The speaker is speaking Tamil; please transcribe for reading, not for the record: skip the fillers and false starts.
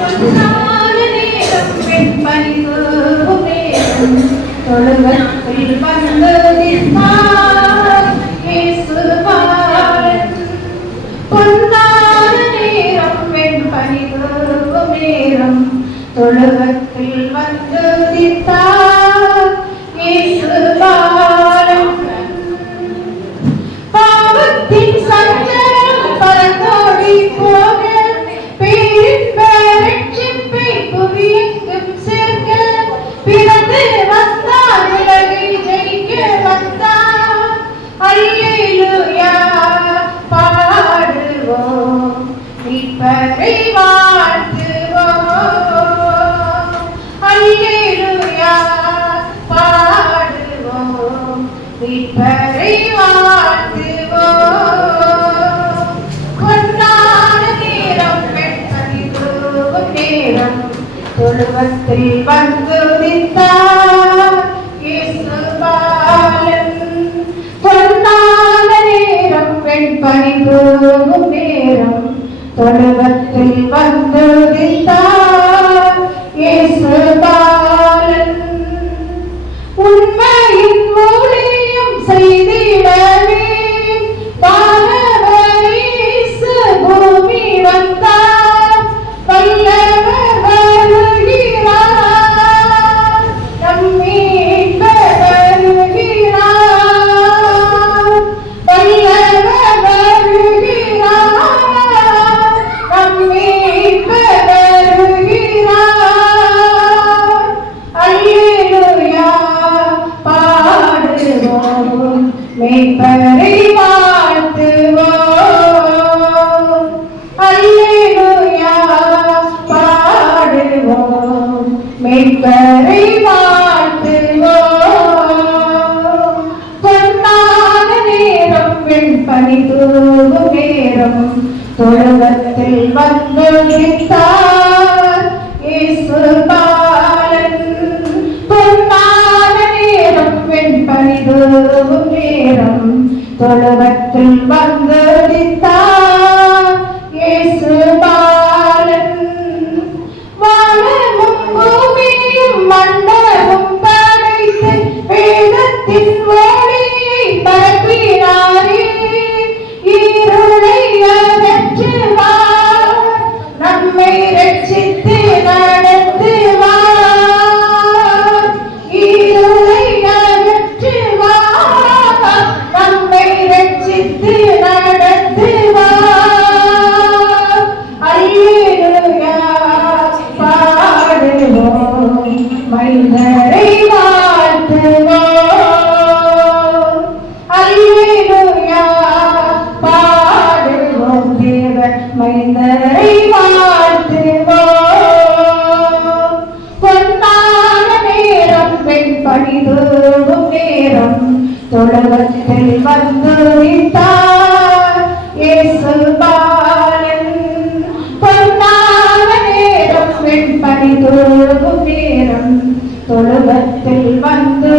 பொன்னான நேரம் வெண்பனிதூவும் நேரம் தொழுவத்தில் வந்து நின்றார் இயேசு பாலன். பொன்னான நேரம் வெண்பனிதூவும் நேரம் தொழுவத்தில் வந்து நின்றார் இயேசு பாலன். பாவத்தின் சஞ்சலம் பறந்தோடி போக பேரின்ப ரட்சிப்பை புவியெங்கும் சேர்க்க பிறந்து வந்தார், உலகை ஜெயிக்க வந்தார். அல்லேலூயா பாடுவோம், மீட்பரை வாழ்த்துவோம். அல்லேலூயா பாடுவோம், மீட்பரை வாழ்த்துவோம். பொன்னான நேரம் வெண்பனிதூவும் நேரம் தொழுவத்தில் வந்து நின்றார் இயேசு பாலன். பொன்னான நேரம் வெண்பனிதூவும் நேரம் தொழுவத்தில் வந்து நின்றார் இயேசு பாலன். உண்மையின் ஊழியம் செய்திடவே வானவர் இயேசு பூமி வந்தார். வல்லவர் வருகிறார், நம் மீட்பர் வருகிறார். வல்லவர் வருகிறார், நம் மீட்பர் வருகிறார். அல்லேலூயா பாடுவோம், மீட்பரை வாழ்த்துவோம். அல்லேலூயா பாடுவோம், மீட்பரை வாழ்த்துவோம். பொன்னான நேரம் வெண்பனிதூவும் நேரம் தொழுவத்தில் வந்து நின்றார் இயேசு பாலன். பொன்னான நேரம் வெண்பனிதூவும் நேரம் தொழுவத்தில் வந்து நின்றார் இயேசு பாலன். வானமும் பூமியும் மண்டபமும் படைத்து வேதத்தின் ஒளியை பரப்பினாரே. இருளை அகற்றுவார், நம்மை ரட்சித்து நடத்துவார். இருளை அகற்றுவார், நம்மை ரட்சித்து நடத்துவார். அல்லேலூயா பாடுவோம், மைந்தரை வாழ்த்துவோம். அல்லேலூயா பாடுவோம், தேவ மைந்தரை வாழ்த்துவோம். பொன்னான நேரம் வெண்பனிதூவும் நேரம் தொழுவத்தில் வந்து நின்றார் இயேசு பாலன். பொன்னான நேரம் வெண்பனிதூவும் நேரம் தொழுவத்தில் வந்து